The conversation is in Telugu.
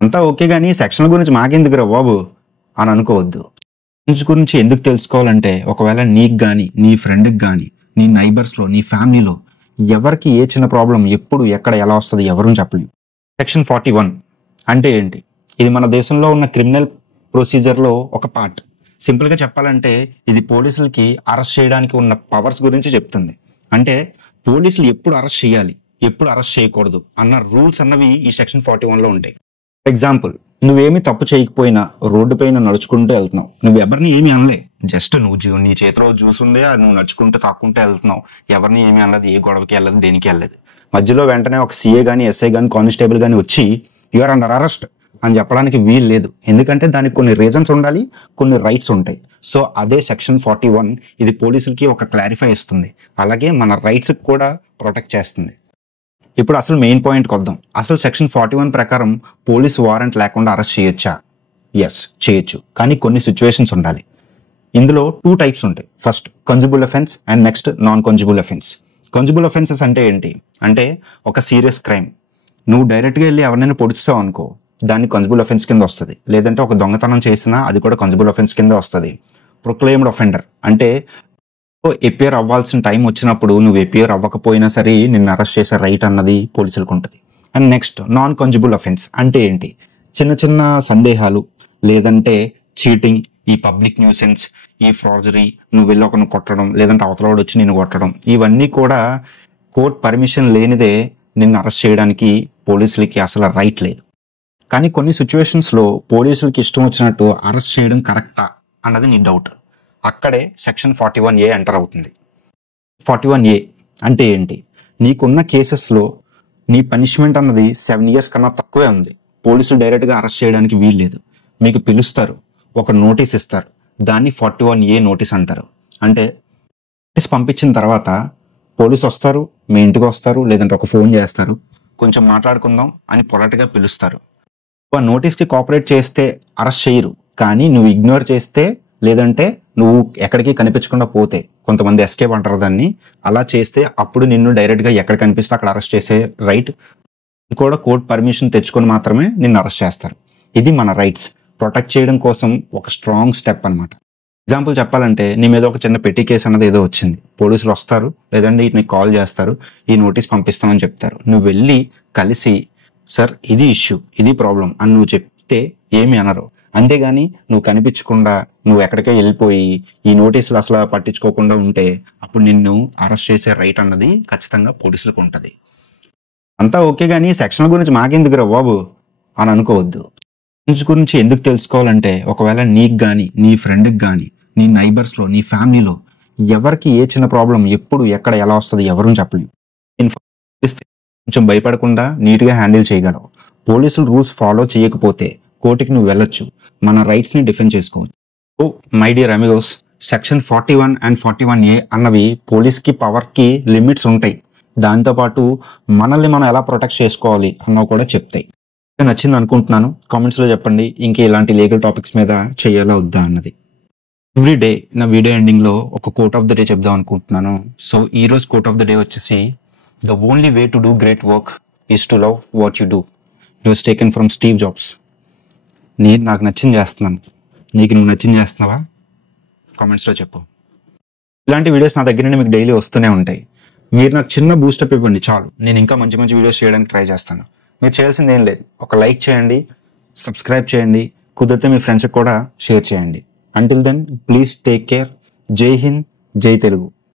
అంతా ఓకే గానీ సెక్షన్ల గురించి మాకెందుకురా బాబు అని అనుకోవద్దు. ఫ్రెండ్స్ గురించి ఎందుకు తెలుసుకోవాలంటే ఒకవేళ నీకు గానీ, నీ ఫ్రెండ్‌కి గానీ, నీ నైబర్స్‌లో, నీ ఫ్యామిలీలో ఎవరికి ఏ చిన్న ప్రాబ్లమ్ ఎప్పుడు, ఎక్కడ, ఎలా వస్తది ఎవరు చెప్పలేం. సెక్షన్ 41 అంటే ఏంటి? ఇది మన దేశంలో ఉన్న క్రిమినల్ ప్రొసీజర్‌లో ఒక పార్ట్. సింపుల్‌గా చెప్పాలంటే ఇది పోలీసులకి అరెస్ట్ చేయడానికి ఉన్న పవర్స్ గురించి చెప్తుంది. అంటే పోలీసులు ఎప్పుడు అరెస్ట్ చేయాలి, ఎప్పుడు అరెస్ట్ చేయకూడదు అన్న రూల్స్ అన్నవి ఈ సెక్షన్ 41లో ఉంటాయి. ఫర్ ఎగ్జాంపుల్, నువ్వేమి తప్పు చేయకపోయినా రోడ్డు పైన నడుచుకుంటూ వెళ్తున్నావు. నువ్వు ఎవరిని ఏమి అనలే. జస్ట్ నీ చేతిలో జ్యూస్ ఉంది, అది నువ్వు నడుచుకుంటూ తాక్కుంటూ వెళ్తున్నావు. ఎవరిని ఏమి అనలేదు, ఏ గొడవకి వెళ్ళదు, దేనికి వెళ్ళలేదు. మధ్యలో వెంటనే ఒక సీఏ గానీ, ఎస్ఐ గానీ, కానిస్టేబుల్ గానీ వచ్చి యూఆర్ అండర్ అరెస్ట్ అని చెప్పడానికి వీలు లేదు. ఎందుకంటే దానికి కొన్ని రీజన్స్ ఉండాలి, కొన్ని రైట్స్ ఉంటాయి. సో అదే సెక్షన్ 41 ఇది పోలీసులకి ఒక క్లారిఫై ఇస్తుంది. అలాగే మన రైట్స్ కూడా ప్రొటెక్ట్ చేస్తుంది. ఇప్పుడు అసలు మెయిన్ పాయింట్కి వద్దాం. అసలు సెక్షన్ 41 ప్రకారం పోలీస్ వారెంట్ లేకుండా అరెస్ట్ చేయొచ్చా? ఎస్, చేయొచ్చు. కానీ కొన్ని సిచ్యువేషన్స్ ఉండాలి. ఇందులో 2 టైప్స్ ఉంటాయి. First cognizable offence and next non cognizable offence. Cognizable offences అంటే ఏంటి అంటే ఒక సీరియస్ క్రైమ్. నువ్వు డైరెక్ట్గా వెళ్ళి ఎవరినైనా పొడిచావు అనుకో, దాన్ని కంజుబుల్ అఫెన్స్ కింద వస్తుంది. లేదంటే ఒక దొంగతనం చేసినా అది కూడా కంజుబుల్ అఫెన్స్ కింద వస్తుంది. ప్రొక్లెయిమ్డ్ అఫెండర్ అంటే ఎపియర్ అవ్వాల్సిన టైం వచ్చినప్పుడు నువ్వు ఎపియర్ అవ్వకపోయినా సరే నిన్ను అరెస్ట్ చేసే రైట్ అన్నది పోలీసులకు ఉంటుంది. And next non cognizable offence అంటే ఏంటి? చిన్న చిన్న సందేహాలు, లేదంటే చీటింగ్, ఈ పబ్లిక్ న్యూసెన్స్, ఈ ఫ్రాజరీ, నువ్వు వెళ్ళి ఒకరిని కొట్టడం, లేదంటే అవతలవాడు వచ్చి నిన్ను కొట్టడం, ఇవన్నీ కూడా కోర్ట్ పర్మిషన్ లేనిదే నిన్ను అరెస్ట్ చేయడానికి పోలీసులకి అసలు రైట్ లేదు. కానీ కొన్ని సిచ్యువేషన్స్లో పోలీసులకి ఇష్టం వచ్చినట్టు అరెస్ట్ చేయడం కరెక్టా అన్నది నీ డౌట్. అక్కడే సెక్షన్ 41A ఎంటర్ అవుతుంది. 41A అంటే ఏంటి? నీకున్న కేసెస్లో నీ పనిష్మెంట్ అన్నది 7 years కన్నా తక్కువే ఉంది. పోలీసులు డైరెక్ట్గా అరెస్ట్ చేయడానికి వీల్లేదు. మీకు పిలుస్తారు, ఒక నోటీస్ ఇస్తారు. దాన్ని 41A నోటీస్ అంటారు. అంటే నోటీస్ పంపించిన తర్వాత పోలీసు వస్తారు, మీ ఇంటికి వస్తారు, లేదంటే ఒక ఫోన్ చేస్తారు, కొంచెం మాట్లాడుకుందాం అని పొలైట్గా పిలుస్తారు. ఆ నోటీస్కి కోఆపరేట్ చేస్తే అరెస్ట్ చేయరు. కానీ నువ్వు ఇగ్నోర్ చేస్తే, లేదంటే నువ్వు ఎక్కడికి కనిపించకుండా పోతే, కొంతమంది ఎస్కేప్ అంటారు దాన్ని, అలా చేస్తే అప్పుడు నిన్ను డైరెక్ట్గా ఎక్కడ కనిపిస్తే అక్కడ అరెస్ట్ చేసే రైట్ కూడా కోర్ట్ పర్మిషన్ తెచ్చుకొని మాత్రమే నిన్ను అరెస్ట్ చేస్తారు. ఇది మన రైట్స్ ప్రొటెక్ట్ చేయడం కోసం ఒక స్ట్రాంగ్ స్టెప్ అనమాట. ఎగ్జాంపుల్ చెప్పాలంటే నీ మీద ఒక చిన్న పెట్టి కేసు అన్నది ఏదో వచ్చింది. పోలీసులు వస్తారు, లేదంటే నీకు కాల్ చేస్తారు, ఈ నోటీస్ పంపిస్తామని చెప్తారు. నువ్వు వెళ్ళి కలిసి సార్ ఇది ఇష్యూ, ఇది ప్రాబ్లం అని నువ్వు చెప్తే ఏమి అనరు. అంతేగాని నువ్వు కనిపించకుండా నువ్వు ఎక్కడికే వెళ్ళిపోయి ఈ నోటీసులు అసలు పట్టించుకోకుండా ఉంటే అప్పుడు నిన్ను అరెస్ట్ చేసే రైట్ అన్నది ఖచ్చితంగా పోలీసులకు ఉంటుంది. అంతా ఓకే గానీ సెక్షన్ల గురించి మాకెందుకురా బాబు అని అనుకోవద్దు. ఫ్రెండ్స్ గురించి ఎందుకు తెలుసుకోవాలంటే ఒకవేళ నీకు గానీ, నీ ఫ్రెండ్కి గానీ, నీ నైబర్స్లో, నీ ఫ్యామిలీలో ఎవరికి ఏ చిన్న ప్రాబ్లం ఎప్పుడు, ఎక్కడ, ఎలా వస్తుంది ఎవరు చెప్పలేం. కొంచెం భయపడకుండా నీట్గా హ్యాండిల్ చేయగలవు. పోలీసులు రూల్స్ ఫాలో చేయకపోతే కోర్టుకి నువ్వు వెళ్ళొచ్చు, మన రైట్స్ని డిఫెండ్ చేసుకోవచ్చు. So my dear Amigos, section 41 and 41A అన్నవి పోలీస్కి పవర్కి లిమిట్స్ ఉంటాయి. దాంతోపాటు మనల్ని మనం ఎలా ప్రొటెక్ట్ చేసుకోవాలి అన్నవి కూడా చెప్తాయి. నచ్చింది అనుకుంటున్నాను. కామెంట్స్లో చెప్పండి ఇంకా ఇలాంటి లీగల్ టాపిక్స్ మీద చేయాలా వద్దా అన్నది. ఎవ్రీ డే నా వీడియో ఎండింగ్లో ఒక కోట్ ఆఫ్ ద డే చెప్దాం అనుకుంటున్నాను. సో ఈరోజు కోట్ ఆఫ్ ద డే వచ్చేసి The only way to do great work is to love what you do. It was taken from Steve Jobs. నేను నాకు నచ్చింది చేస్తున్నాను, నీకు నువ్వు నచ్చింది చేస్తున్నావా? కామెంట్స్లో చెప్పు. ఇలాంటి వీడియోస్ నా దగ్గర నుండి మీకు డైలీ వస్తూనే ఉంటాయి. మీరు నాకు చిన్న బూస్టప్ ఇవ్వండి చాలు, నేను ఇంకా మంచి మంచి వీడియోస్ చేయడానికి ట్రై చేస్తాను. మీరు చేయాల్సింది ఏం లేదు, ఒక లైక్ చేయండి, సబ్స్క్రైబ్ చేయండి, కుదిరితే మీ ఫ్రెండ్స్కి కూడా షేర్ చేయండి. Until then please take care. జై హింద్, జై తెలుగు.